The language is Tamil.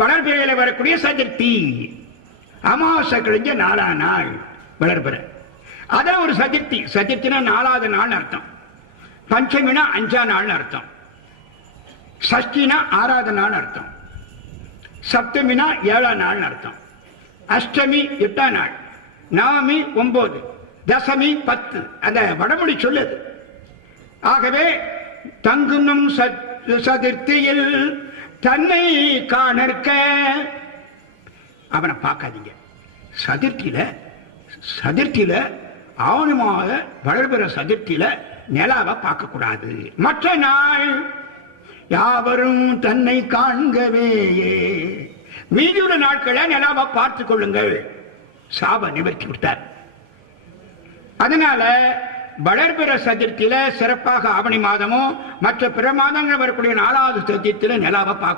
வளர்பிறையில வரக்கூடிய சதுர்த்தி, அமாவாசை கழிஞ்ச 4ஆம் நாள் வளர்பிறை. அதான் ஒரு சதுர்த்தி. சதுர்த்தினா 4வது நாள் அர்த்தம். பஞ்சமினா 5ஆம் நாள் அர்த்தம். சஷ்டினா 6வது நாள் அர்த்தம். சப்தமினா 7ஆம் நாள் அர்த்தம். அஷ்டமி 8ஆம் நாள், நவமி 9, தசமி 10. அந்த வடமொழி சொல்லுது. ஆகவே தங்குனும் சதுர்த்தியில் தன்னை காணற்க, அவனை பார்க்காதீங்க. சதுர்த்தியில ஆவணி மாத வளர்பிற சதுர்த்தியில நிலாவை பார்க்க கூடாது. மற்ற நாள் யாவரும் தன்னை காண்கவேயே, மீதியுள்ள நாட்களை நிலாவை பார்த்துக் கொள்ளுங்கள். சாப நிவர்த்தி கொடுத்தார். அதனால வளர்பிற சதுர்த்தியில சிறப்பாக ஆவணி மாதமும் மற்ற பிற மாதங்கள் வரக்கூடிய 4வது சதுர்த்தியில நிலாவை பார்க்க